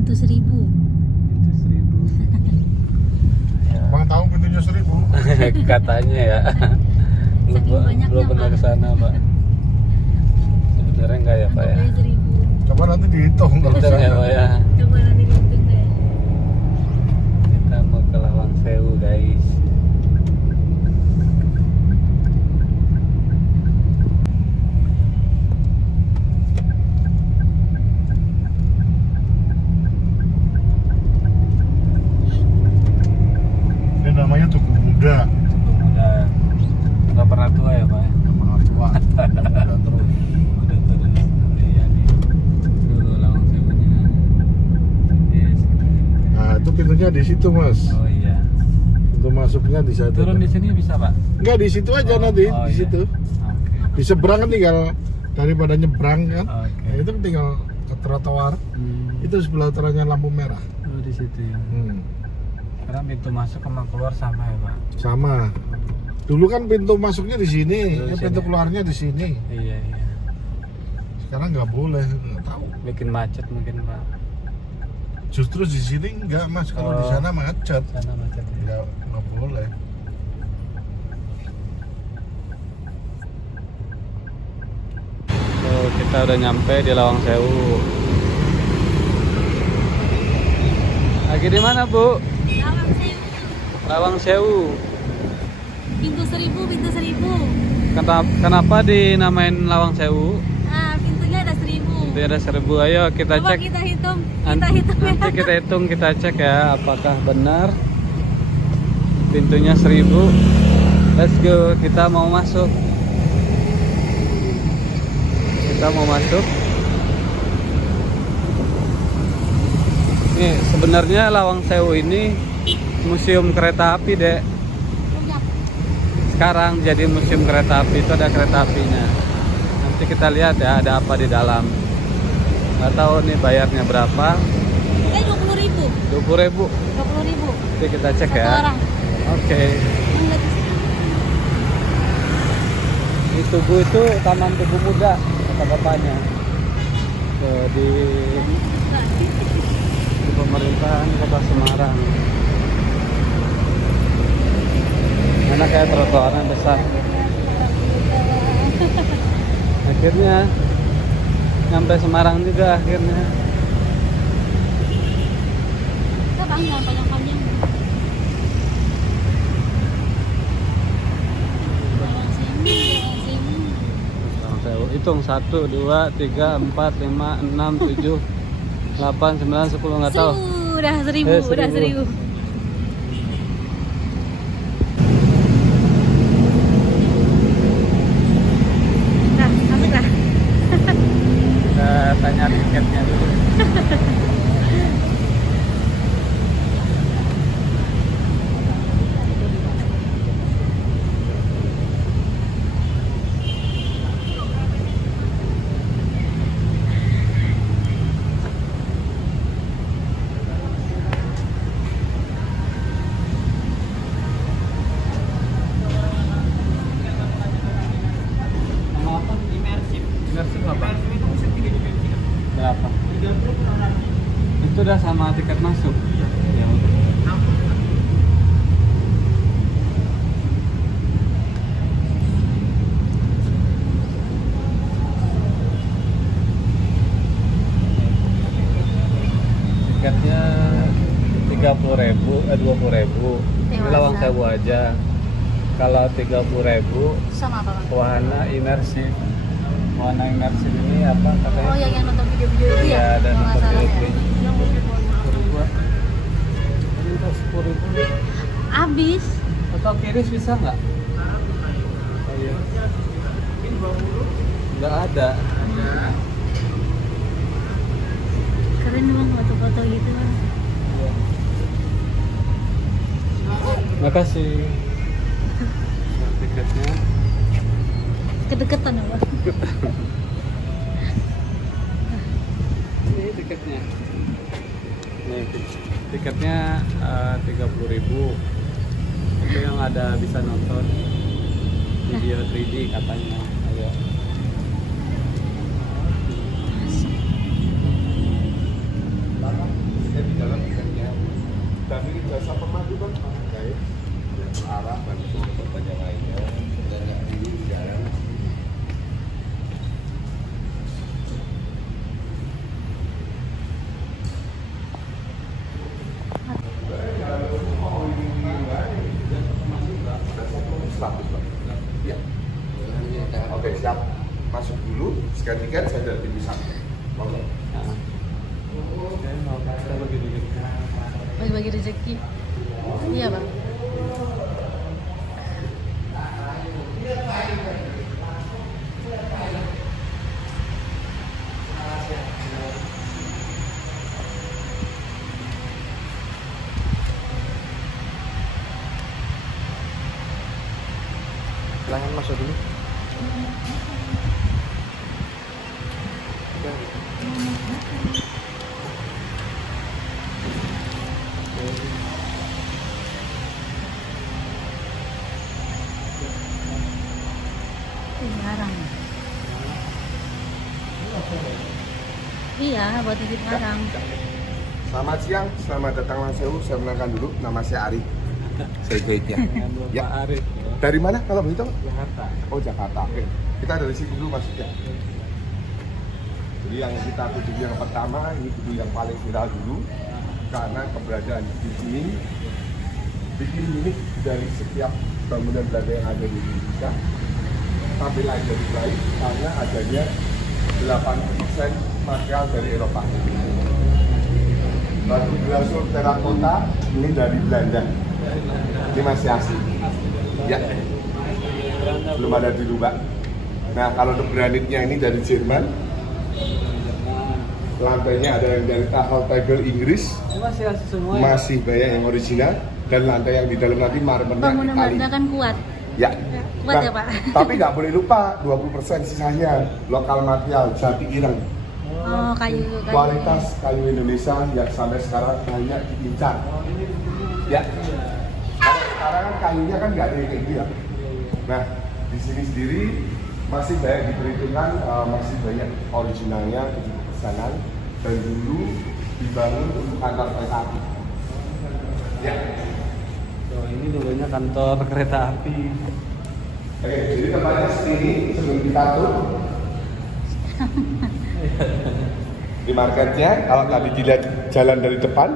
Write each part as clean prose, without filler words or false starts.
pintu 1000. Pintu 1000. Ya. Bang tahu pintunya 1000. Katanya ya. Saking banyaknya, Belum pernah Pak. ke sana, Pak. Sebenarnya enggak ya, Pak ya? Anggapnya 1000. Coba nanti dihitung kalau Betul ya, sana. Pak ya. Coba nanti dihitung deh. Kita mau ke Lawang Sewu, guys. Ini namanya Tugu Muda. Udah nggak pernah tua ya, Pak? Nama tua. Udah terus. Udah tua dulu. Iya nih. Dulu Lawang Sewunya. Yes. Nah, itu pintunya di situ, Mas. Oh iya. Pintu masuknya di situ. Turun di sini bisa, Pak? Enggak, di situ aja Oh, nanti, oh, di iya. situ. Oke. Di seberang kan tinggal daripada nyebrang kan. Oke. Nah, itu tinggal ke trotoar. Itu sebelah utaranya lampu merah. Oh, di situ ya. Hmm. Karena pintu masuk sama keluar sama ya, Pak? Sama. Dulu kan pintu masuknya di sini, Dulu di pintu sini. keluarnya di sini. Iya, iya. Sekarang nggak boleh, nggak tahu. Bikin macet mungkin, Pak. Justru di sini nggak, Mas. Kalau di Oh. sana macet. Sana macet ya. Nggak boleh. Tuh, kita udah nyampe di Lawang Sewu. Lagi di mana, Bu? Lawang Sewu. Lawang Sewu. Pintu 1000, pintu 1000. Kenapa dinamain Lawang Sewu? Ah, pintunya ada 1000. Dia ada 1000. Ayo kita Coba cek. kita hitung. Nanti kita hitung, kita cek ya apakah benar pintunya 1000. Let's go, kita mau masuk. Kita mau masuk. Nih, sebenarnya Lawang Sewu ini museum kereta api, Dek. Sekarang jadi museum kereta api, itu ada kereta apinya. Nanti kita lihat ya ada apa di dalam. Nggak tahu nih bayarnya berapa. Ini 20.000. 20.000. 20.000. Nanti kita cek Satu ya. orang. Oke. Di Tugu itu Taman Tugu Muda kata bapaknya. Tuh, di pemerintahan Kota Semarang. Mana kayak trotoarnya besar. Akhirnya nyampe Semarang juga akhirnya. Kita bangga panjang-panjang. Lawang Sewu, Lawang Sewu. Lawang Sewu. Hitung 1, 2, 3, 4, 5, 6, 7, 8, 9, 10 nggak tahu. Udah 1000, udah 1000. 1000. Nah, masuk lah. Kita tanya tiketnya dulu. Nama apa? Imersif. Imersif apa? Berapa? 30 per orang. Itu udah sama tiket masuk. Ya udah. Tiketnya 30.000, 20.000. Ini Dewasa. Lawang Sewu aja. Kalau 30.000 Sama apa, Bang? wahana imersif. Wahana imersif ini apa katanya? Oh, yang nonton video-video itu ya? Iya, ada Kalau nggak nonton salah ya. video-video. Yang 10.000. Ini udah 10.000. Abis. Atau kiris bisa nggak? Oh iya. Nggak ada. Keren Bang, foto-foto gitu Bang. Makasih. Tiketnya. Kedeketan ya Bang. Ini tiketnya. Nih, tiketnya 30.000. Itu yang ada bisa nonton video 3D katanya. Ayo. masa pemadu kan pakai arah bantu banyak lainnya dan nggak dulu jarang. Ya. Oke, siap. Masuk dulu, scan tiket, saya dari TV samping. Oke. Kita bagi dulu. Bagi-bagi rezeki. Iya, Bang. Silahkan masuk dulu. Barang. Iya, buat titip barang. Selamat siang, selamat datang Langsewu. Saya mengenalkan dulu, nama saya Ari. Saya guide ya. Ya. Pak Arif. Dari mana kalau begitu? Jakarta. Oh, Jakarta. Oke. Kita dari sini dulu masuknya. Jadi yang kita tuju yang pertama, ini dulu yang paling viral dulu. Karena keberadaan di sini bikin unik dari setiap bangunan Belanda yang ada di Indonesia. Tapi lain dari lain karena adanya 80% material dari Eropa. Batu glasur terakota ini dari Belanda. Ini masih asli. Ya. Belum ada dirubah. Nah, kalau untuk granitnya ini dari Jerman. Lantainya ada yang dari Tahal Tegel Inggris. Ini masih asli semua ya? Masih banyak yang original. Dan lantai yang di dalam nanti marmernya Bangunan Itali. Belanda kan kuat. Ya. Kuat ya, Pak? Tapi nggak boleh lupa 20% sisanya lokal material jati ireng. Oh, kayu. Kualitas kayu Indonesia yang sampai sekarang banyak diincar. Ya. Kalau sekarang kan kayunya kan nggak ada yang kayak gini ya. Nah, di sini sendiri masih banyak diperhitungkan, masih banyak originalnya, pesanan dan dulu dibangun untuk kantor kereta api. Ya. So, ini dulunya kantor kereta api. Oke, jadi tempatnya sini sebelum kita tuh di marketnya. Kalau tadi dilihat jalan dari depan,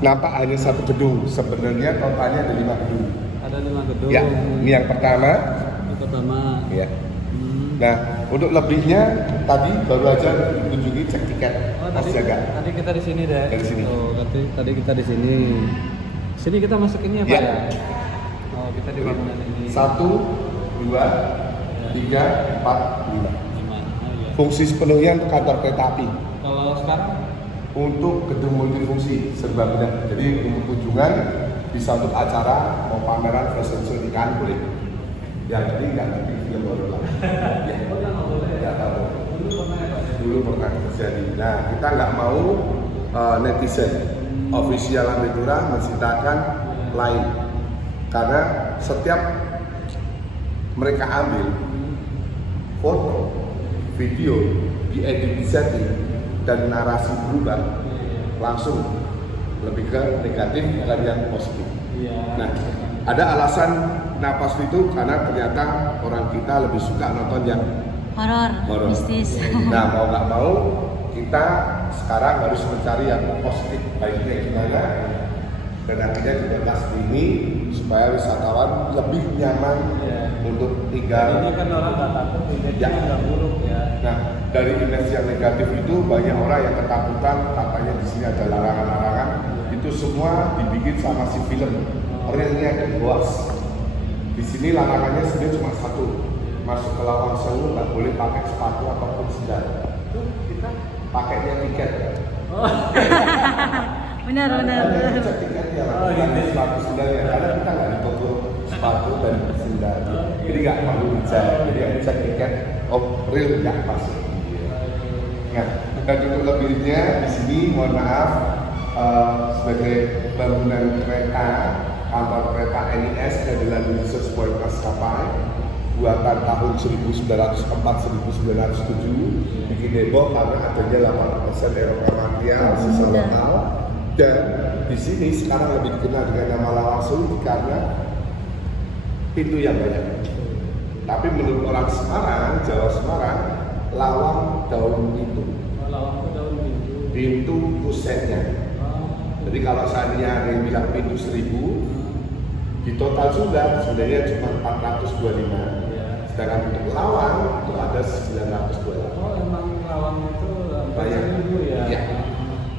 nampak hanya satu gedung. Sebenarnya totalnya ada 5 gedung. Ada 5 gedung. Ya, ini yang pertama. Yang pertama. Ya. Nah, untuk lebihnya tadi baru aja dikunjungi cek tiket. Oh, Mas jaga. tadi kita di sini deh. Dari sini. Oh, tadi kita di sini. Sini kita masuk ini ya, Pak Ya. ya? Oh, kita di bangunan ini. 1, 2, 3, 4, 5. 5. Oh, iya. Fungsi sepenuhnya untuk kantor kereta api. Kalau sekarang Untuk gedung multifungsi serba mudah. Jadi untuk kunjungan bisa untuk acara, mau pameran, fashion show ikan boleh. Ya, jadi nggak nanti film baru lah. Ya, nggak tahu. Dulu pernah terjadi. Nah, kita nggak mau netizen official Lambetura menciptakan lain, karena setiap mereka ambil foto, video, diedit, setting, dan narasi berubah langsung lebih ke negatif bukan yang positif. iya. Nah, ada alasan napas itu karena ternyata orang kita lebih suka nonton yang Horor, horor. mistis. Nah, mau nggak mau kita sekarang harus mencari yang positif, baiknya gimana, dan akhirnya dibuatlah ini supaya wisatawan lebih nyaman untuk tinggal. Ini kan orang nggak takut, Ya. image-nya nggak buruk ya. Nah, dari image yang negatif itu banyak orang yang ketakutan katanya di sini ada larangan-larangan. Itu semua dibikin sama si film. Realnya ada hoax. Di sini larangannya sebenarnya cuma satu. Masuk ke Lawang Sewu nggak boleh pakai sepatu ataupun sendal. Itu kita pakainya tiket. Benar. Ada cek tiketnya, bukan sepatu sendal ya. Karena kita nggak di toko sepatu dan sendal. Jadi nggak perlu dicek. Jadi yang cek tiket, oh real nggak masuk. Nah, dan untuk lebihnya di sini mohon maaf sebagai bangunan kereta kantor kereta NIS adalah Indonesia sebuah maskapai buatan tahun 1904-1907 bikin heboh karena adanya 8% Eropa material sisa lokal Dan di sini sekarang lebih dikenal dengan nama Lawang Sulu karena pintu yang banyak. Tapi menurut orang Semarang, Jawa Semarang, lawang daun pintu. Lawang itu daun pintu. Pintu kusennya. Jadi kalau seandainya ada yang bilang pintu 1000, di total Sunda sebenarnya cuma 425. Sedangkan untuk lawang itu ada 928. Oh, emang lawang itu banyak. ya? Ya.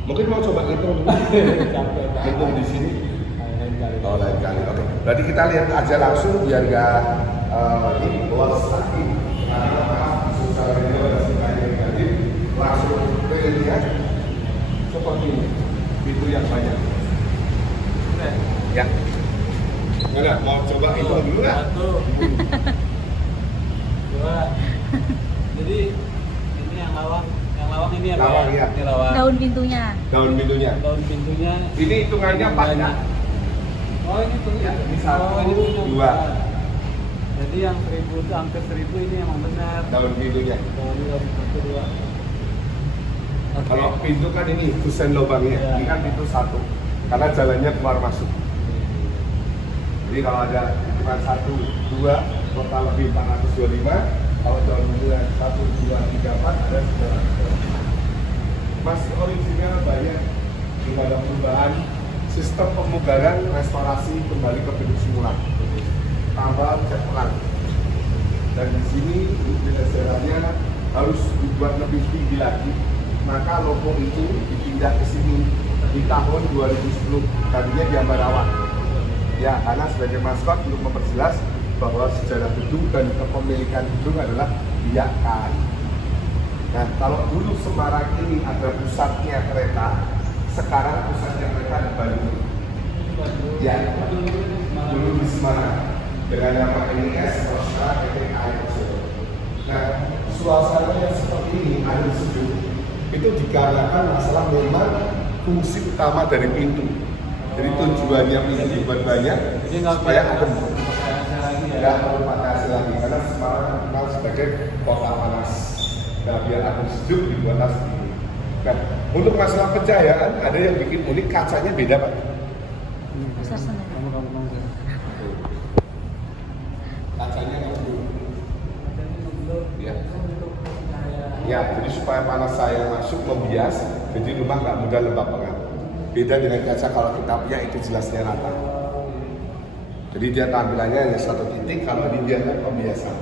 Mungkin mau coba ngitung ngitung di sini. Oh, lain kali. Oke. Berarti kita lihat aja langsung biar nggak ini luas lagi. Karena secara ini langsung lihat seperti ini. Pintu yang banyak. Ya. Nggak, mau coba hitung dulu nggak? 1, 2. Jadi ini yang lawang ini apa? Lawang, ya? iya. Ini lawang. Daun pintunya. Daun pintunya. Daun pintunya. Ini hitungannya 4 ya? Oh, ini tuh Ya, ini oh, 1, ini punya 2. empat. Jadi yang 1000 itu hampir 1000 ini emang benar. Daun pintunya. Daun 1, 2. Oke. Kalau pintu kan ini kusen lubangnya, Ya. ini kan pintu 1 karena jalannya keluar masuk. Jadi kalau ada hitungan 1, 2, total lebih 425. Kalau daun pintunya 1, 2, 3, 4 ada 900. Masih original banyak, tidak ada perubahan. Sistem pemugaran restorasi kembali ke bentuk semula. Tambah cat pelan. Dan di sini sejarahnya harus dibuat lebih tinggi lagi. Maka logo itu dipindah ke sini di tahun 2010. Tadinya di Ambarawa. Ya, karena sebagai maskot untuk memperjelas bahwa sejarah gedung dan kepemilikan gedung adalah Biak KAI. Nah, kalau dulu Semarang ini ada pusatnya kereta, sekarang pusatnya kereta di Bandung. Ya, dulu di Semarang dengan nama NIS, kalau sekarang PT KAI. Nah, suasana yang seperti ini ada sejuk. Itu dikarenakan masalah memang fungsi utama dari pintu. Jadi tujuannya pintu dibuat banyak supaya adem. Tidak perlu pakai AC lagi karena Semarang dikenal sebagai kota panas. Nah, biar adem sejuk dibuat seperti ini. Nah, untuk masalah pencahayaan ada yang bikin unik, kacanya beda Pak. Besar sana. Kacanya ngeblur. Ya. Ya, jadi supaya panas saya masuk membias, jadi rumah nggak mudah lembab banget. Beda dengan kaca kalau kita punya itu jelasnya rata. Jadi dia tampilannya hanya satu titik, kalau ini dia kan pembiasan.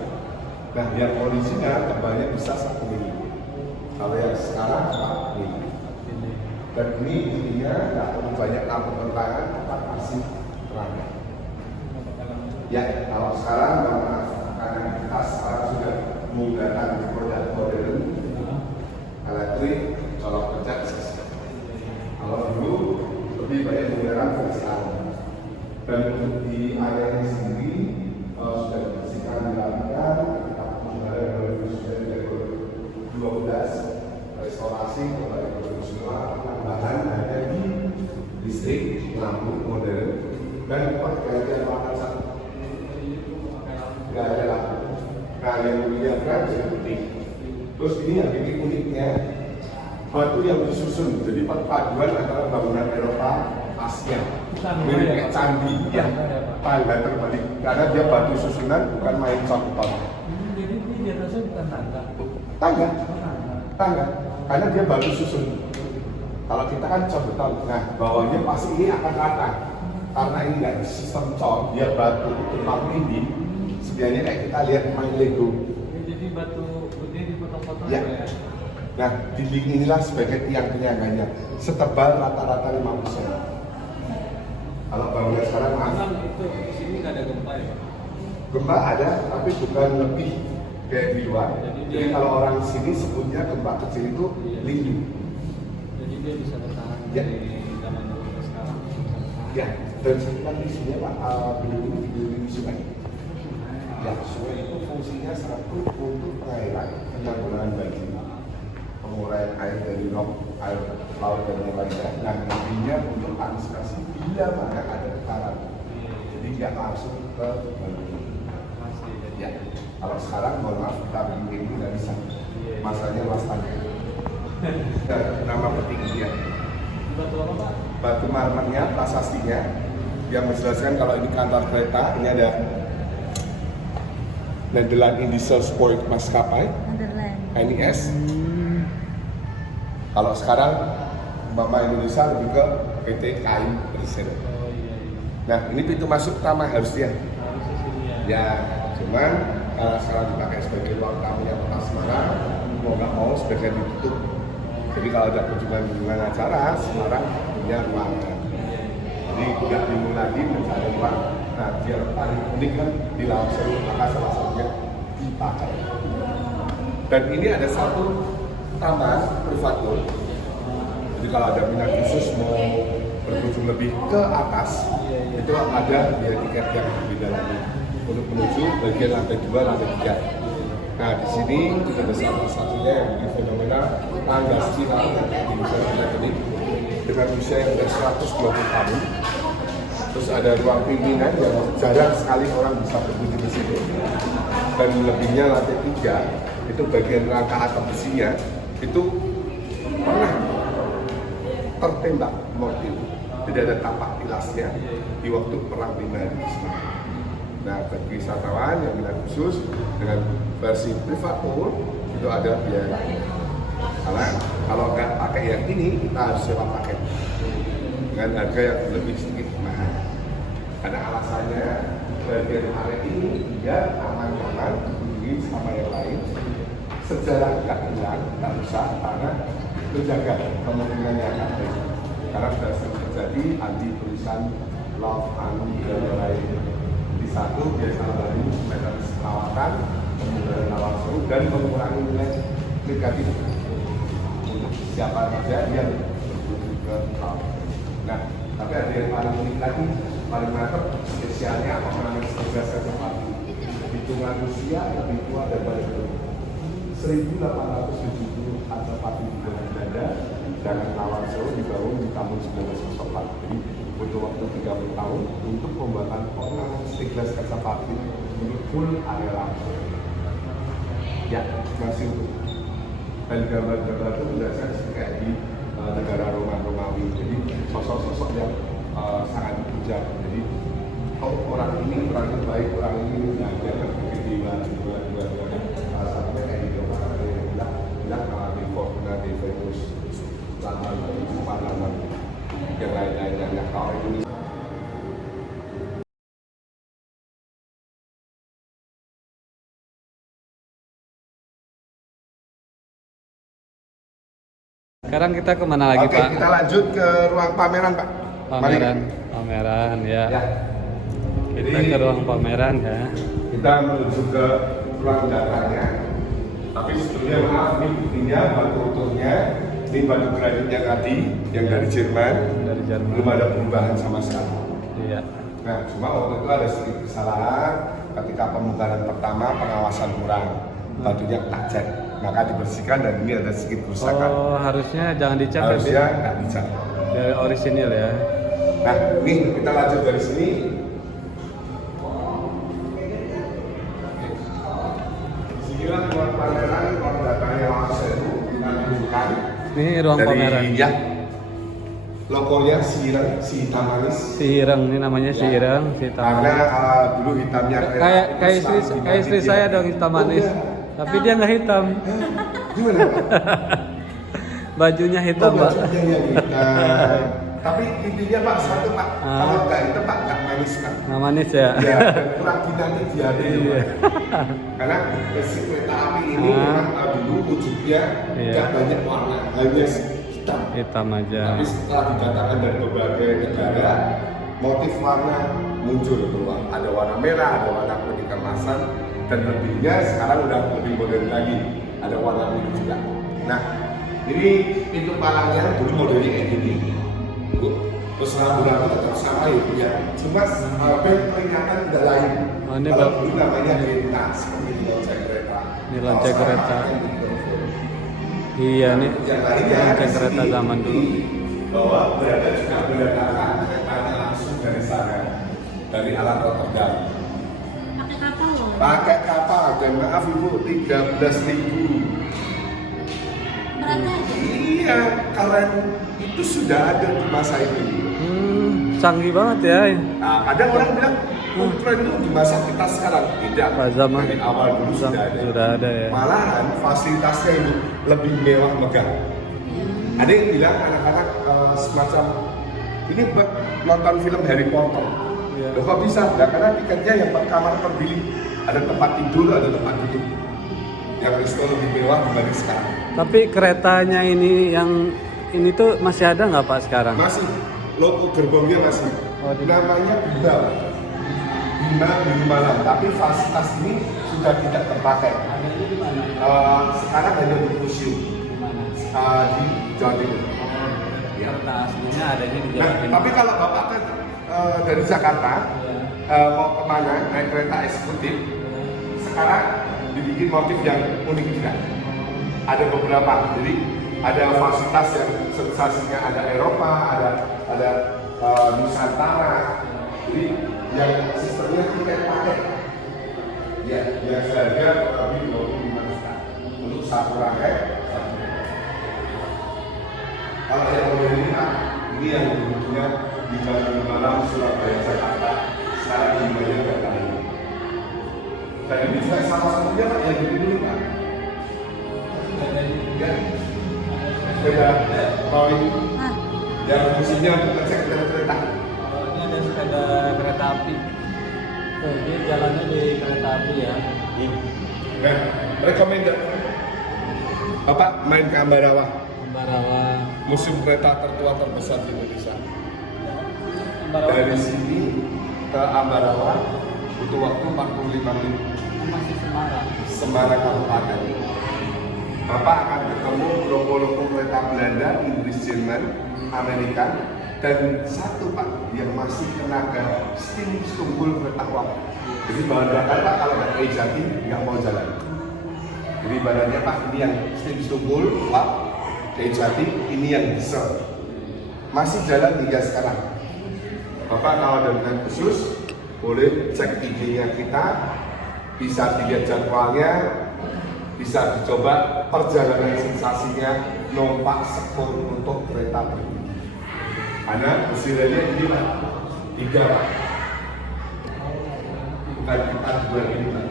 Nah, yang original tebalnya bisa 1 mili. Kalau yang sekarang 4 mili. Dan ini intinya nggak perlu banyak lampu penerangan, tetap masih terang. Ya, kalau sekarang karena kita sekarang sudah menggunakan produk modern, elektrik, colok pencet. Kalau dulu lebih banyak menggunakan versi alam. Dan untuk di area ini sendiri sudah dibersihkan, dirapikan. Kita menggunakan 2012 restorasi kembali ke semua, tambahan ada di listrik, lampu modern, dan pergantian warna cat. Nggak ada lampu. Nah, yang dilihatkan jadi putih. Terus ini yang bikin uniknya, batu yang disusun, jadi perpaduan antara bangunan Eropa, Asia, mirip kayak candi, ya, tangga terbalik, karena dia batu susunan bukan main contoh. Jadi ini di atasnya bukan tangga. Tangga, karena dia batu susun. Kalau kita kan cor beton, nah bawahnya pasti ini akan rata, karena ini nggak sistem cor, dia batu tumpang tindih. Sebenarnya kayak kita lihat main Lego. Jadi batu putih dipotong-potong Ya. ya. Nah, dinding inilah sebagai tiang penyangganya, setebal rata-rata 5%. Kalau bangunan sekarang Memang itu di sini nggak ada gempa ya Pak? gempa ada, tapi bukan lebih kayak di luar. Jadi kalau orang sini sebutnya gempa kecil itu lindu. Jadi dia bisa bertahan Ya. dari zaman dulu ke sekarang. Ya, dan sekitar di sini Pak, gedung di sungai. Ya, sungai itu fungsinya satu untuk pengairan, penanggulangan banjir, penguraian air dari air laut dan yang lainnya, dan nantinya untuk antisipasi bila mana ada getaran. Jadi nggak langsung ke bangunan. Ya, kalau sekarang mohon maaf kita bikin ini nggak bisa. Masalahnya luas tanah. Dan nama penting ya. Batu marmernya, prasastinya yang menjelaskan kalau ini kantor kereta. Ini ada Nederland Indische Spoor Maskapai Netherlands. NIS. Kalau sekarang Mama Indonesia lebih ke PT KAI Persero. Nah, ini pintu masuk utama harusnya. Ya, cuman sekarang dipakai sebagai ruang tamunya Kota Semarang, mau nggak mau sebagian ditutup. Jadi kalau ada kunjungan acara, Semarang punya ruangan. Jadi nggak bingung lagi mencari ruang. Nah, dia paling unik kan di Lawang Sewu, maka salah satunya dipakai. Dan ini ada satu taman privatur. Jadi kalau ada minat khusus mau berkunjung lebih ke atas, itu ada biaya tiket yang berbeda lagi untuk menuju bagian lantai 2, lantai 3. Nah, di sini kita ada salah satunya yang bikin fenomena tangga spiral di Indonesia ini dengan usia yang sudah 120 tahun. Terus ada ruang pimpinan yang jarang sekali orang bisa berkunjung di sini. Dan lebihnya lantai 3 itu bagian rangka atap besinya itu pernah tertembak mortir. Tidak ada tapak tilasnya di waktu perang 5 hari di sini. Nah, bagi wisatawan yang minat khusus dengan versi privatur itu ada biaya. Karena kalau nggak pakai yang ini, kita harus sewa paket dengan harga yang lebih sedikit mahal. Karena alasannya bagian area ini dia aman-aman dikunjungi sama yang lain. Sejarah nggak hilang, nggak usah karena terjaga kemungkinannya akan baik. Karena sudah sering terjadi anti tulisan love and dan lain. Di satu biasa dari mekanis perawatan, kemudian Lawang Sewu dan mengurangi nilai negatif untuk siapa saja yang berkunjung ke Lawang. Nah, tapi ada yang paling unik lagi, paling mantap spesialnya apa namanya 11 sesuatu. Hitungan usia lebih tua daripada 1870 ada pati di Belanda dan Lawang Sewu dibangun di tahun 1904. Jadi butuh waktu 30 tahun untuk pembuatan ornamen stikles kaca pati untuk full area langsung. Ya, masih utuh. Dan gambar-gambar itu berdasarkan kayak di negara Romawi. Jadi sosok-sosok yang sangat bijak. Jadi orang ini baik, orang ini jangan begitu dua. Salah satunya kayak di orang yang bilang kalau di Fortuna di Venus lantai yang lain-lainnya kalau ini. Sekarang kita kemana lagi, Oke, Pak? kita lanjut ke ruang pameran, Pak. Pameran ya. Ya. Kita Jadi, ke ruang pameran ya. Kita menuju ke ruang datanya. Tapi sebelumnya maaf, ini buktinya batu utuhnya. Ini batu granitnya tadi yang dari Jerman. Dari Jerman. Belum ada perubahan sama sekali. Iya. Nah, cuma waktu itu ada sedikit kesalahan ketika pembongkaran pertama pengawasan kurang. Batunya tajam, maka dibersihkan dan ini ada sedikit kerusakan. Oh, harusnya jangan dicat ya, Harusnya nggak dicat. dari orisinil ya. Nah, nih kita lanjut dari sini. Disinilah ruang pameran, ruang datanya Lawang Sewu kita tunjukkan. Ini ruang pameran. Ya, logonya si hitam manis. Si Ireng, ini namanya si Ireng, si hitam Karena manis. dulu hitamnya Kayak istri saya dong hitam manis. Tapi dia nggak hitam. Gimana, Pak? Bajunya hitam, Pak. Bajunya yang hitam. Tapi intinya Pak satu Pak, kalau nggak hitam Pak nggak manis Pak. Nggak manis ya? Ya, dan kurang dinamis di hati. Iya. Karena besi kereta api ini memang dulu wujudnya nggak banyak warna, hanya hitam. Hitam aja. Tapi setelah didatangkan dari berbagai negara, motif warna muncul keluar. Ada warna merah, ada warna kuning kemasan, dan lebihnya sekarang udah lebih modern lagi. Ada warna biru juga. Nah, ini pintu palangnya dulu modelnya kayak gini. Terus rambu-rambu tetap sama ya. Cuma peringatan udah lain. Oh, ini kalau dulu namanya kereta, seperti di lonceng kereta. Ini lonceng kereta. Iya nih, lonceng kereta zaman dulu. Bahwa berada juga mendatangkan keretanya langsung dari sana, dari alat Rotterdam. Pakai kapal loh. Pakai kapal dan maaf ibu 13.000. Beratnya aja. Iya, keren. itu sudah ada di masa itu. Canggih banget ya. Nah, kadang orang bilang, tren itu di masa kita sekarang. Tidak, Pak Zaman dari awal dulu sudah ada ya. Malahan fasilitasnya itu lebih mewah megah. Ada yang bilang anak-anak semacam ini buat nonton film Harry Potter. Iya. Loh kok bisa? Nah, karena tiketnya yang per kamar terpilih. Ada tempat tidur, ada tempat duduk. Yang resto lebih mewah dibanding sekarang. Tapi keretanya ini yang ini tuh masih ada nggak Pak sekarang? Masih, logo gerbongnya masih. Namanya Bima Biru Malam. Tapi fasilitas ini sudah tidak terpakai. Sekarang hanya di museum di Jawa Timur. Ya, aslinya adanya di Nah, Jawa Timur. tapi kalau Bapak kan dari Jakarta mau kemana naik kereta eksekutif, sekarang dibikin motif yang unik juga. Ada beberapa, jadi ada fasilitas yang sensasinya ada Eropa, ada Nusantara, jadi yang sistemnya tiket paket. Ya, yang seharga lebih 25 juta untuk satu rangkai. Kalau yang model ini Pak, ini yang dulunya di Bandung Malam, Surabaya, Jakarta, sekarang di banyak data ini. Dan ini juga salah satunya Pak yang dulu Pak. Ya, sepeda rolling yang fungsinya untuk ngecek kereta. Ini ada sepeda kereta api. Tuh, ini jalannya di kereta api ya. Nah, recommended. Bapak main ke Ambarawa, museum kereta tertua terbesar di Indonesia. Dari sini ke Ambarawa butuh waktu 45 menit. Masih Semarang. Semarang Kabupaten. Bapak akan ketemu loko-loko kereta Belanda, Inggris, Jerman, Amerika, dan satu Pak yang masih tenaga steam tunggul kereta uap. Jadi bahan bakar Pak kalau nggak kayak Jati nggak mau jalan. Jadi bahannya Pak ini yang steam tunggul uap, kayak Jati ini yang diesel. Masih jalan hingga sekarang. Bapak kalau ada dengan khusus boleh cek IG-nya kita, bisa dilihat jadwalnya, bisa dicoba perjalanan sensasinya numpak sepur untuk kereta api. Karena mesinnya ini Pak, 3 Pak. Bukan kita 2 ini Pak.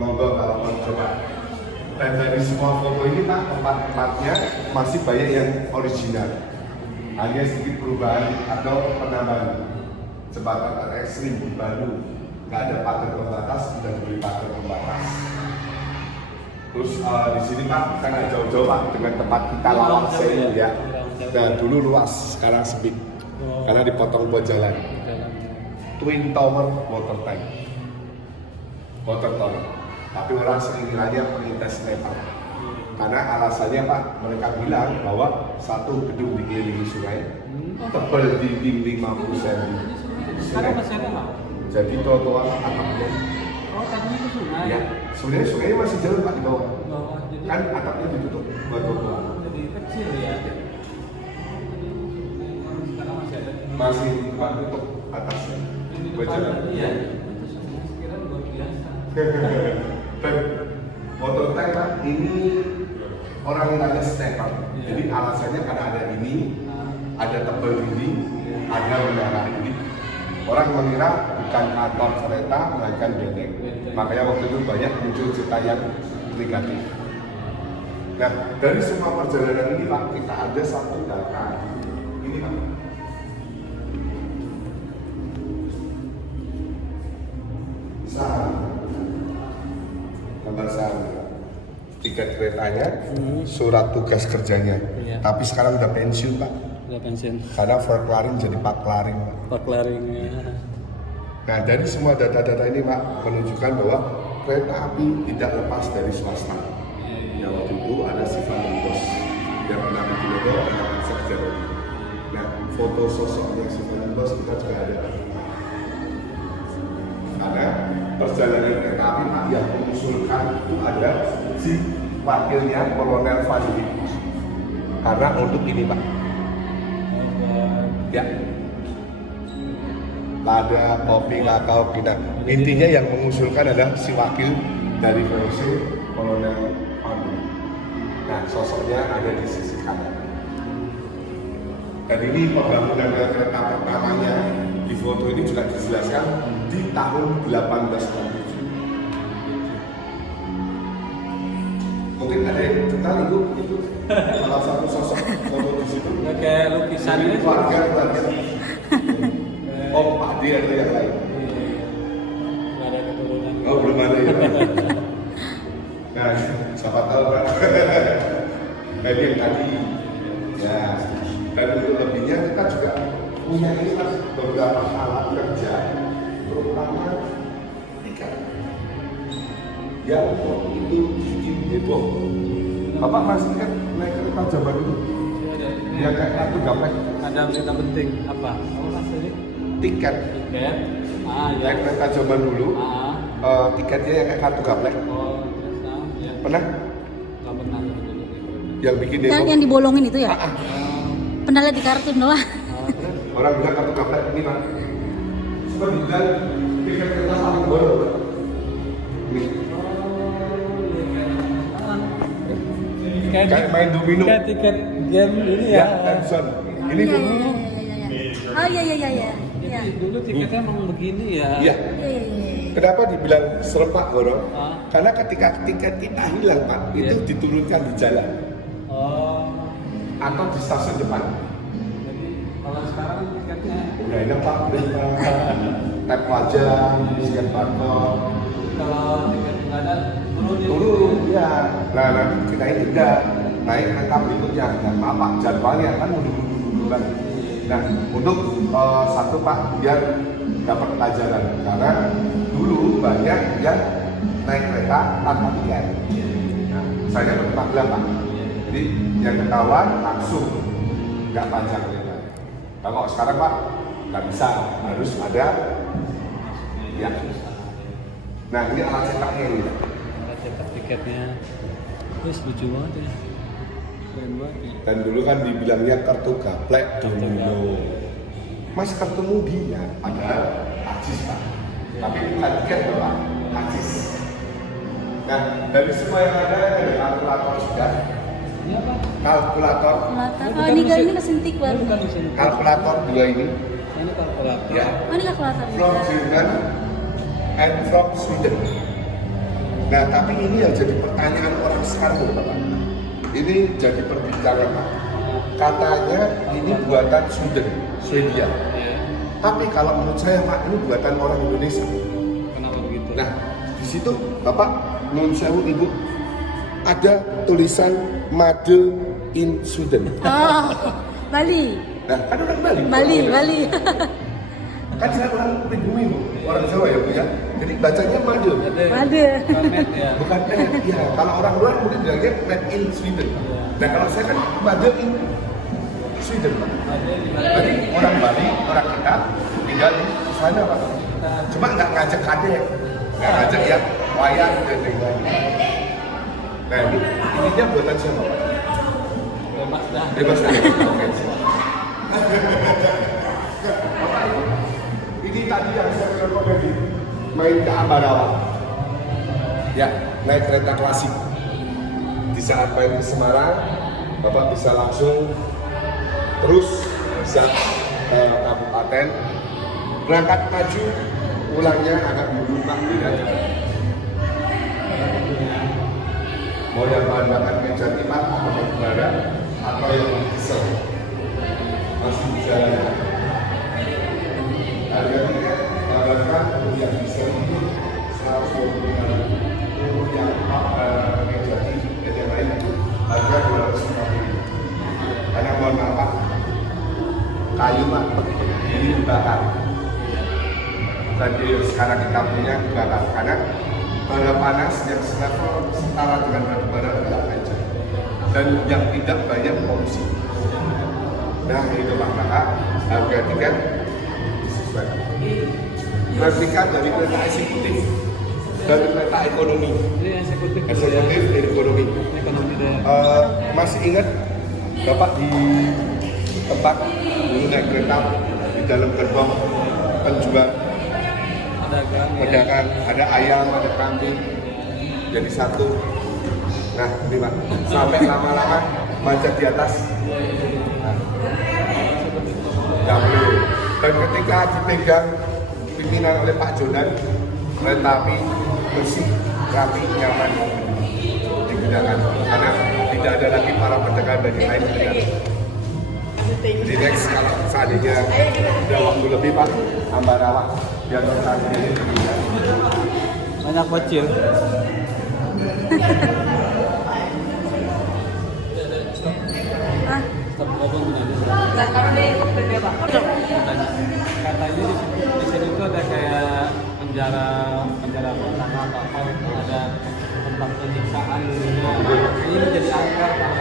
Monggo kalau mau coba. Dan dari semua foto ini Pak, tempat-tempatnya masih banyak yang original. Hanya sedikit perubahan atau penambahan. Jembatan ekstrim di Bandung, nggak ada pagar pembatas, sudah diberi pagar pembatas. Terus di sini Pak, kita nggak jauh-jauh Pak dengan tempat kita lawak seni ya. Dan dulu luas, sekarang sempit, karena dipotong buat jalan. Twin Tower Water Tank, water tower. Tapi orang sering nanya pengintas meter. Karena alasannya Pak, mereka bilang bahwa satu gedung dikelilingi sungai, tebal dinding 50 cm. Sekarang masih ada nggak? Jadi trotoar atapnya. Oh, tadinya itu sungai. Ya, sebenarnya sungainya masih jalan Pak di bawah. Bawah, jadi Kan atapnya ditutup buat trotoar. jadi kecil ya. Sekarang masih ada. Masih Pak tutup atasnya. Buat jalan. Iya. Kira luar biasa. Dan motor tank Pak, ini orang minta stepper. Jadi alasannya karena ada ini, ada tebal dinding, ada menara. Jadi orang mengira bukan kantor kereta, melainkan benteng. Makanya waktu itu banyak muncul cerita yang negatif. Nah, dari semua perjalanan ini Pak, kita ada satu data. Ini Pak. Saham. Gambar saham. Tiket keretanya, surat tugas kerjanya. Iya. Tapi sekarang udah pensiun Pak. Udah pensiun. Karena Verklaring jadi Pak Klaring Pak. Paklaringnya. Nah, dari semua data-data ini Pak menunjukkan bahwa kereta api tidak lepas dari swasta. Ya, waktu itu ada Sivan Bos yang pernah dipiloto ada konsep Jarodi. Nah, foto sosoknya Sivan Bos kita juga ada. Karena perjalanan kereta api Pak yang mengusulkan itu ada si wakilnya Kolonel Fadli. Karena untuk ini Pak. Ya. Ada kopi, kakao, kita. Intinya yang mengusulkan adalah si wakil dari VOC Kolonel Fadli. Nah, sosoknya ada di sisi kanan. Dan ini pembangunan kereta pertamanya di foto ini juga dijelaskan di tahun 1867. Mungkin ada yang kenal itu salah satu sosok foto di situ. Nggak kayak lukisan Ini ini. keluarga. Oh, Pak D atau yang lain? Nggak ada keturunan. Oh, belum ada ya. Nah, siapa tahu kan? Nah, ini yang tadi. Ya, dan untuk lebihnya kita juga punya ini mas beberapa alat kerja, terutama ikan yang waktu itu bikin heboh. Bapak masih kan naik kereta zaman dulu? Yang kayak kartu gaplek. Ada berita penting apa? Apa mas tadi? Tiket. Tiket. Ah ya. Naik kereta zaman dulu, tiketnya yang kayak kartu gaplek. Oh terus nah, ya. Pernah? Nggak pernah sebetulnya. Yang bikin heboh? Yang dibolongin itu ya? Ah, Pernah lihat di kartun doang. Terus orang bilang kartu gaplek ini pak. Coba dibilang tiket kereta paling bodoh. Ini. Kayak main domino. Kayak tiket game ini ya. Edson. Ini Iya, dulu. Oh iya iya iya iya. Iya. Dulu tiketnya emang begini ya. Iya. Iya. Kenapa dibilang serempak gorong? Ah. Karena ketika tiket kita hilang pak, itu Iya. diturunkan di jalan Oh. atau di stasiun depan. Jadi kalau sekarang tiketnya Udah enak pak, udah tap wajah, scan barcode. kalau tiket nggak ada turun Turun, ya. Nah nanti kita ini enggak naik kereta berikutnya. Nah, maaf pak, jadwalnya kan mundur-mundur. Nah untuk satu pak biar dapat pelajaran karena dulu banyak yang naik kereta tanpa tiket. Nah, saya bertempat bilang pak. Jadi yang ketahuan langsung nggak panjang kereta. Nah, kalau sekarang pak nggak bisa, harus ada ya. Nah ini alat cetaknya ini. Kita cetak tiketnya. Terus lucu banget ya. Keren banget. Ya. Dan dulu kan dibilangnya kartu gaplek domino. Mas kartu mudi ya, ada karcis pak. Tapi bukan tiket loh pak, karcis. Nah dari semua yang ada kalkulator juga. Ini apa? Kalkulator, Oh ini mesin tik baru. Bukan mesin. kalkulator dua ini. Ini kalkulator. Ya. Oh ini kalkulator. From Jerman and from Sweden. Nah tapi ini yang jadi pertanyaan orang sekarang loh pak. Ini jadi perbincangan pak. Katanya ini buatan Sweden, Swedia. Ya. Tapi kalau menurut saya pak, ini buatan orang Indonesia. Kenapa begitu? Nah, di situ Bapak nun sewu Ibu ada tulisan Made in Sweden. Oh Bali. Nah, kan orang Bali. Bali Bali. Kan saya orang pribumi Bu, orang Jawa ya Bu ya. Jadi bacanya Made. Made. Kamet ya. Bukan made. Ya, kalau orang luar mungkin bilangnya made in Sweden. Nah, kalau saya kan Made in Sweden Pak. Berarti orang Bali, orang kita tinggal di sana Pak. Cuma nggak ngajak kadek, nggak ngajak yang wayang dan lain-lain. Nah ini dia buatan siapa Pak? Bebas dah. Bebas kan? Oke. Bapak Ibu, ini tadi yang saya bilang tadi main ke Ambarawa. Ya, naik kereta klasik. Di saat main ke Semarang, Bapak bisa langsung terus bisa ke kabupaten, berangkat maju, pulangnya agak mundur ya. Mau yang bahan bakar meja timah atau batubara atau yang diesel masih bisa ya. Harga tiket dikabarkan untuk yang diesel itu 125, untuk yang meja timah dan yang lain itu harga 250. Karena mohon maaf Pak, kayu Pak, ini dibakar. Bukan sekarang kita punya dibakar karena bara panas yang selevel setara dengan batubara adalah kaca dan yang tidak banyak polusi. Nah itu Pak, maka harga tiket disesuaikan. Replika dari kereta eksekutif dan kereta ekonomi. Ini eksekutif. Eksekutif dan ekonomi. Ekonomi deh. Masih ingat Bapak di tempat dulu naik kereta di dalam gerbong penjual Pedagang. Ya. pedagang, ada ayam, ada kambing, jadi satu. Nah, ini Pak, sampai lama-lama manjat di atas. Nah, nggak boleh. Dan ketika dipegang pimpinan oleh Pak Jonan, kereta api bersih, rapi, nyaman digunakan karena tidak ada lagi para pendekat dari lain pendekat. Jadi next kalau seandainya ada waktu lebih Pak, Ambarawa biar tadi ini Banyak bocil. Ah, Stop ngomong gini. Katanya di sini tuh ada kayak penjara pertama apa ada tempat penyiksaan dulunya. Ini jadi angker Pak.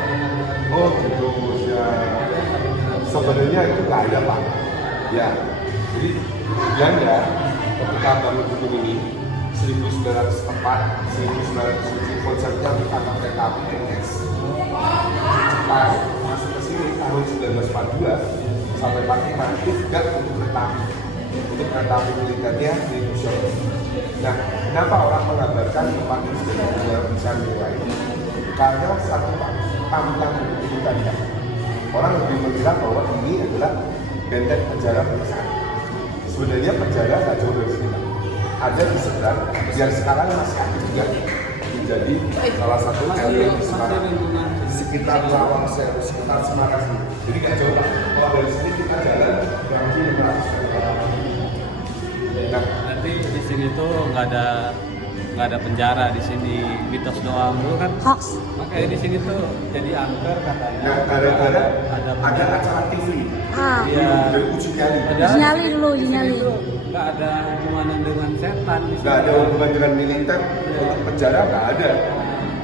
oh gitu ya. Sebenarnya itu nggak ada Pak. Ya, jadi kemudian ya ketika bangun gedung ini 1904, 1907 konsepnya ditangkap kereta api NS. Cepat masuk ke sini tahun 1942 sampai 45 itu juga untuk kereta api. Untuk kereta api militernya di museum. Nah, kenapa orang menggambarkan tempat ini sebagai bisa nilai? Karena satu Pak, tampilan itu tadi. Orang lebih mengira bahwa ini adalah benteng penjara penyiksaan. Sebenarnya penjara nggak jauh dari sini. Ada di seberang yang sekarang masih aktif juga menjadi salah satu area di Semarang di sekitar Lawang Sewu, sekitar Semarang sini. Jadi nggak jauh Pak. Kalau dari sini kita jalan kurang lebih 500 meter. Nah, Nanti di sini tuh nggak ada penjara di sini, mitos doang dulu kan. hoax. Makanya di sini tuh jadi angker katanya. nah ada ada acara TV Ah, Iya. dari Uji Nyali. Padahal Nyali dulu, di sini nyali. tuh nggak ada hubungan dengan setan. di sini. Nggak ada hubungan dengan militer, untuk penjara nggak ada.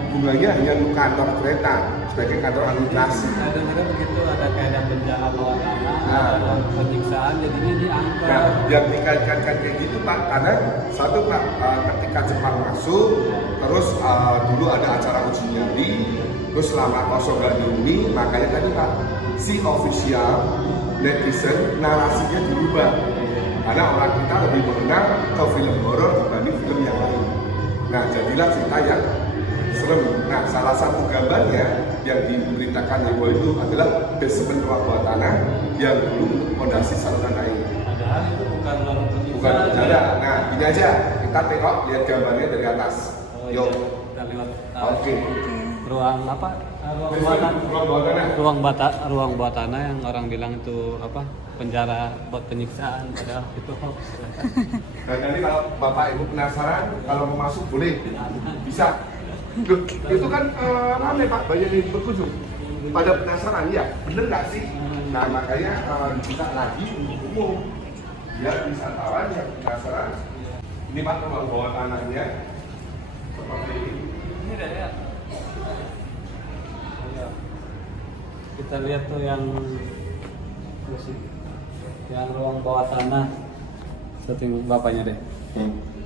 Hubungannya hanya untuk kantor kereta sebagai kantor administrasi. Ada begitu, ada kayak penjara bawah tanah, Nah. ada penyiksaan, jadinya di angker. Nah, yang dikaitkan kayak gitu Pak, karena satu Pak, ketika Jepang masuk, terus dulu ada acara uji nyali, terus lama kosong nggak dihuni, makanya tadi Pak, si official netizen narasinya dirubah, karena orang kita lebih mengenal ke film horor dibanding film yang lain. Nah, jadilah cerita yang serem. Nah, salah satu gambarnya yang diberitakan heboh itu adalah basement ruang bawah tanah yang dulu untuk fondasi saluran air. Padahal itu bukan ruang penyiksaan. Bukan penjara. Nah, ini aja kita tengok lihat gambarnya dari atas. Oh, Yuk. iya. Kita lewat. Oke. Ruang apa? Basement ruang bawah tanah. Ruang bawah tanah yang orang bilang itu apa? Penjara buat penyiksaan, padahal itu hoax. Dan nanti kalau Bapak Ibu penasaran, kalau mau masuk boleh, bisa. Loh, itu kan rame Pak, banyak yang berkunjung. Pada penasaran ya, bener nggak sih? Nah makanya dibuka lagi untuk umum, biar wisatawan yang penasaran. Ini Pak ruang bawah tanahnya seperti ini. Ini dah ya. Kita lihat tuh yang ruang bawah tanah. Setting bapaknya deh.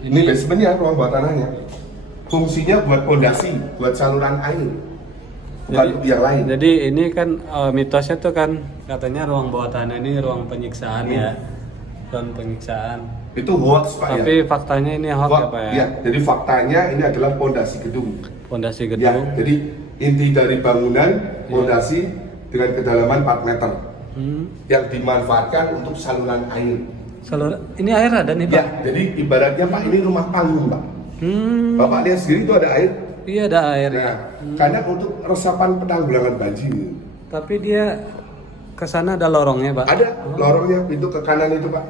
Ini basementnya ruang bawah tanahnya. Fungsinya buat pondasi, buat saluran air, bukan untuk yang lain. Jadi ini kan mitosnya tuh kan katanya ruang bawah tanah ini ruang penyiksaan ya, ruang penyiksaan. Itu hoax Pak. Tapi ya. faktanya ini hoax ya Pak ya. Ya, jadi faktanya ini adalah pondasi gedung. Pondasi Ya, gedung. jadi inti dari bangunan pondasi dengan kedalaman 4 meter yang dimanfaatkan untuk saluran air. Ini air ada nih Pak. Ya, jadi ibaratnya Pak ini rumah panggung Pak. Bapak lihat sendiri itu ada air. Iya ada air. Nah, karena untuk resapan penanggulangan banjir. Tapi dia ke sana ada lorongnya Pak. Ada lorongnya pintu ke kanan itu Pak.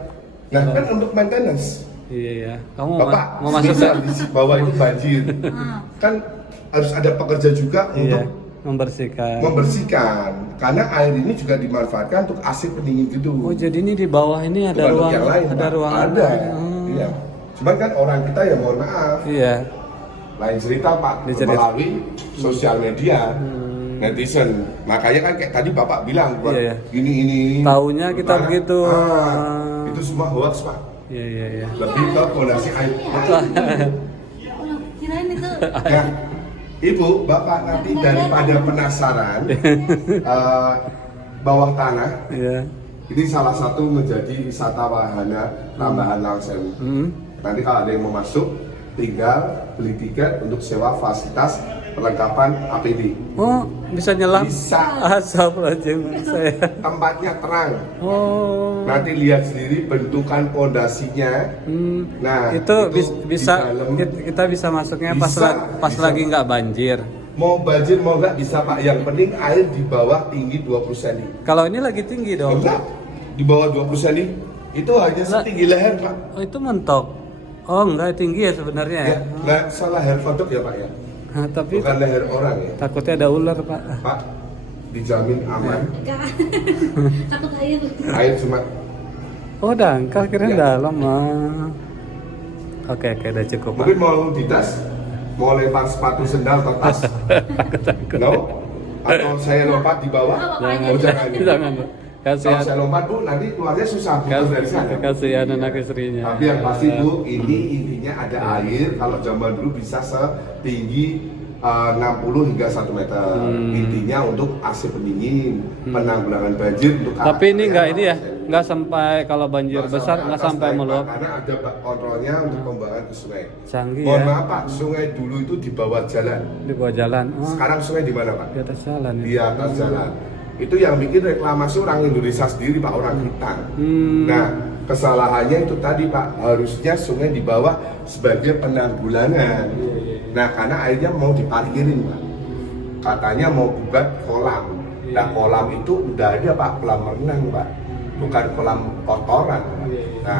Nah, kan untuk maintenance. Iya ya. Kamu Bapak mau masuk bisa ke? di bawah itu banjir. Kan harus ada pekerja juga untuk Iya. Membersihkan. karena air ini juga dimanfaatkan untuk AC pendingin gedung. Oh jadi ini di bawah ini ada Bukan untuk ruang, yang lain, ada Pak. ruangan. Ada. Oh. Iya. Cuman kan orang kita ya mohon maaf. Iya. Lain cerita Pak, melalui sosial media, netizen. Makanya kan kayak tadi Bapak bilang buat Iya, iya. ini. Taunya kita Karena, begitu. Itu semua hoax Pak. Iya. Lebih ke pondasi air. Oh, kirain itu. Nah, Ibu, Bapak nanti daripada penasaran bawah tanah, Iya. ini salah satu menjadi wisata wahana tambahan Lawang Sewu. Nanti kalau ada yang mau masuk, tinggal beli tiket untuk sewa fasilitas perlengkapan APD. Oh, bisa nyelam? Bisa. Astagfirullahaladzim saya. Tempatnya terang. Oh. Nanti lihat sendiri bentukan pondasinya. Nah, itu di bisa dalam. kita bisa masuknya Bisa, pas bisa. lagi nggak banjir. Mau banjir mau nggak bisa Pak. Yang penting air di bawah tinggi 20 cm. Kalau ini lagi tinggi dong. Enggak, di bawah 20 cm. Itu hanya setinggi leher Pak. Oh, itu mentok. Oh, enggak tinggi ya sebenarnya ya. Ya, nah, salah leher kodok ya Pak ya. Nah, tapi Bukan leher orang ya. takutnya ada ular, Pak. Pak, dijamin aman. Enggak. Takut air. Air cuma Oh, dangkal kira Ya. dalam mah. Oke, udah cukup, Pak. mungkin mau di tas, mau lempar sepatu sendal atau tas. No? Atau saya lompat di bawah? Jangan. Oh, jangan. Jangan. Kalau Kasihan. saya lompat Bu, nanti keluarnya susah putus dari sana. Kasihan anak istrinya. Tapi yang pasti Bu, ini intinya ada air. Kalau zaman dulu bisa setinggi 60 hingga 1 meter. Intinya untuk AC pendingin, penanggulangan banjir untuk Tapi ini anak-anak enggak yang ini ya, absen. enggak sampai kalau banjir Nggak besar enggak atas sampai naik, Pak, meluap. karena ada kontrolnya untuk pembuangan ke sungai. Canggih Mohon ya. maaf Pak, sungai dulu itu di bawah jalan. Di bawah jalan. Oh, Sekarang sungai di mana Pak? di atas jalan ya. Di atas jalan. Itu yang bikin reklamasi orang Indonesia sendiri Pak, orang kita. Nah, kesalahannya itu tadi Pak, harusnya sungai di bawah sebagai penanggulangan. Nah, karena airnya mau diparkirin Pak. Katanya mau buat kolam. Nah, kolam itu udah ada Pak, kolam renang Pak. Bukan kolam kotoran Pak. Nah,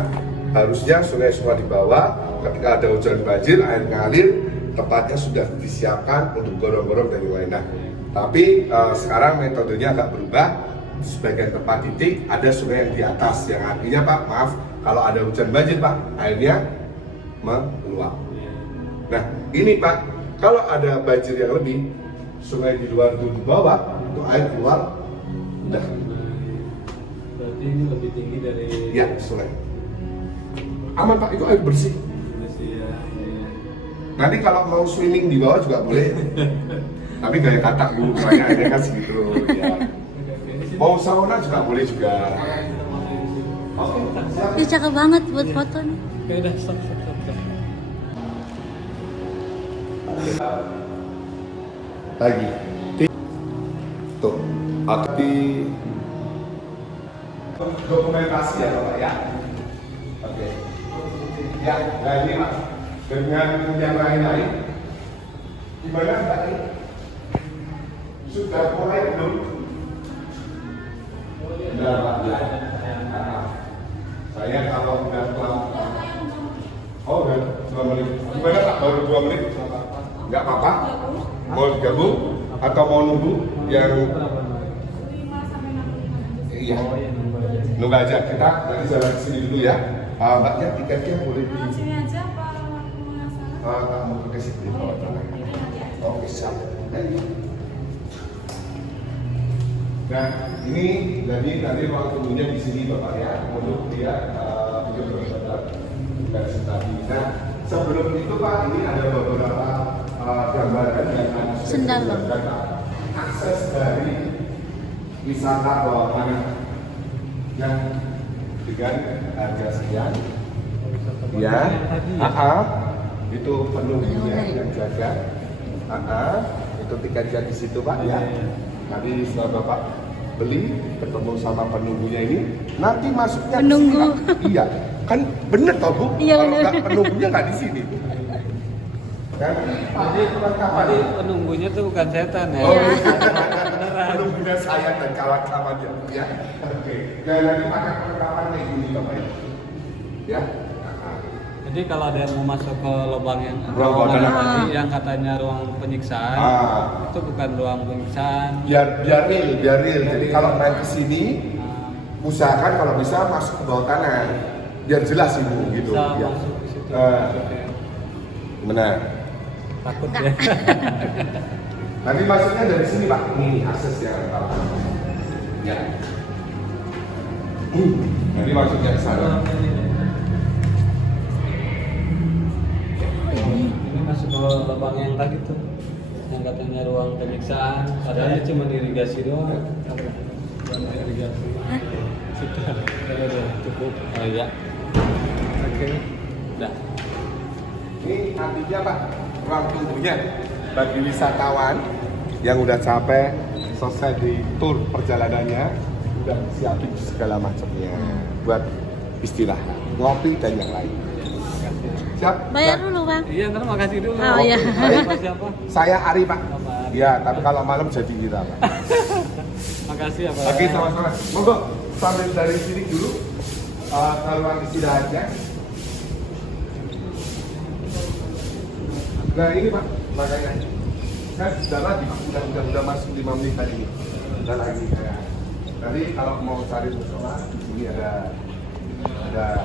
harusnya sungai semua di bawah, ketika ada hujan banjir, air ngalir, tempatnya sudah disiapkan untuk gorong-gorong dan yang lain. Nah, tapi sekarang metodenya agak berubah. Di sebagian tempat titik ada sungai yang di atas, yang artinya Pak, maaf, kalau ada hujan banjir Pak, airnya meluap. Nah, ini Pak, kalau ada banjir yang lebih, sungai di luar itu di bawah, itu air keluar, udah. Berarti ini lebih tinggi dari Ya, sungai. Aman Pak, itu air bersih. ya. Nanti kalau mau swimming di bawah juga boleh. Tapi gaya katak dulu, soalnya airnya kan segitu. Ya. Mau sauna juga boleh juga. Oke, siap. Ini cakep banget buat foto nih. Oke, udah stop. Lagi. Tuh, akti dokumentasi ya Bapak ya. Oke. Ya, nah ini Mas. Dengan yang lain-lain, gimana Mbak ini? Sudah mulai belum? Sudah Pak ya. Saya kalau udah kelam. Oh udah 2 menit. Gimana Pak? Baru 2 menit? Enggak apa-apa? Mau gabung? Atau mau nunggu? Yang iya. Nunggu aja. Kita nanti jalan ke sini dulu ya. Mbaknya tiketnya boleh di Sini aja Pak, aku penasaran. kamu ke sini bawa tangan. Oke, siap. Nah, ini jadi tadi ruang tunggunya di sini Bapak ya, untuk dia video berbentuk dari tadi. Nah, sebelum itu Pak, ini ada beberapa gambaran yang ada Sendal, Bang. akses dari wisata bawah tanah yang dengan harga sekian. Ya, itu penunggunya yang jaga. Itu tiketnya di situ Pak ya. Nanti setelah Bapak beli, ketemu sama penunggunya ini, nanti masuknya ke Penunggu. sini, Pak. Iya, kan bener toh Bu? Iya, Kalau bener. nggak penunggunya nggak di sini. Kan? Jadi penunggunya tuh bukan setan ya. Oh, penunggunya saya dan kawan-kawannya ya. Oke. Dan nanti pakai perlengkapan kayak gini Bapak ya. Ya. Jadi kalau ada yang mau masuk ke lubang yang Ruang bawah tanah. tadi yang katanya ruang penyiksaan, itu bukan ruang penyiksaan. biar real. Jadi kalau naik ke sini, usahakan kalau bisa masuk ke bawah tanah, biar jelas Ibu gitu. Bisa Ya. masuk ke situ. Benar. Takut ya. Nanti masuknya dari sini Pak. Ini akses yang Pak. Ya. Nanti masuknya ke sana. Ini masuk ke lubang yang tadi tuh, yang katanya ruang penyiksaan. Padahal cuma irigasi doang. Cuma irigasi. Sudah, udah cukup. Oh iya. Oke. Udah. Ini nantinya Pak, ruang tunggunya. bagi wisatawan yang udah capek selesai di tour perjalanannya, udah siapin segala macamnya buat istirahat, ngopi dan yang lain. Siap? Bayar Nah, dulu bang. Iya, ntar makasih dulu. Oh, iya. Baik. Sama siapa? Saya Ari Pak. Sama Ari. Ya, tapi kalau malam jadi kita Pak. Makasih ya Pak. Oke, sama-sama. Monggo sambil dari sini dulu ke ruang istirahatnya. Nah ini Pak, makanya saya sudah lagi Pak, udah masuk 5 menit tadi ini. Udah lagi saya. Nanti kalau mau cari musola, di sini ada